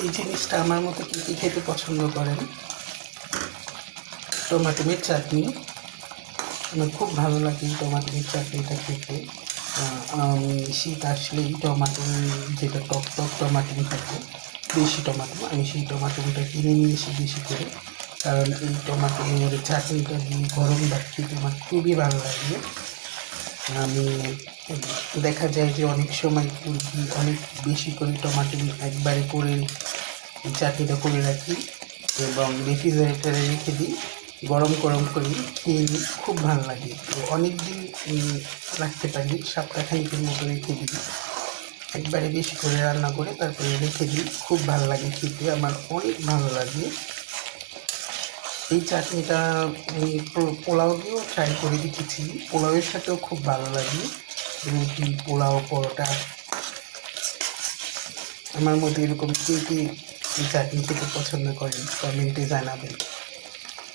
এই জিনিসটা আমার মতো কী কী খেতে পছন্দ করেন? টমাটোমের চাটনি আমার খুব ভালো লাগে। টমাটোমের চাটনিটা খেতে আমি শীত আসলেই টমাটোর যেটা টক টক টমাটো থাকে, দেশি টমাটো, আমি সেই টমাটোটা কিনে নিয়ে এসি বেশি করে, কারণ এই টমাটোর চাটনিটা দিয়ে গরম ভাত খেতে আমার খুবই ভালো লাগে। আমি দেখা যায় যে অনেক সময় অনেক বেশি করে টমাটো একবারে করে এই চাটনিটা করে রাখি এবং রেফ্রিজারেটারে রেখে দিই, গরম গরম করে খেয়ে নিই, খুব ভালো লাগে। তো অনেক দিন রাখতে পারি, সপ্তাহখানেকের মতো রেখে দিই, একবারে বেশি করে রান্না করে তারপরে রেখে দিই, খুব ভালো লাগে খেতে, আমার অনেক ভালো লাগে। এই চাটনিটা আমি পোলাও দিয়েও ট্রাই করে দেখেছি, পোলাওয়ের সাথেও খুব ভালো লাগে, রুটি, পোলাও, পরোটা। আমার মধ্যে এরকম কে কে এই চাটনি খেতে পছন্দ করেন কমেন্টে জানাবেন।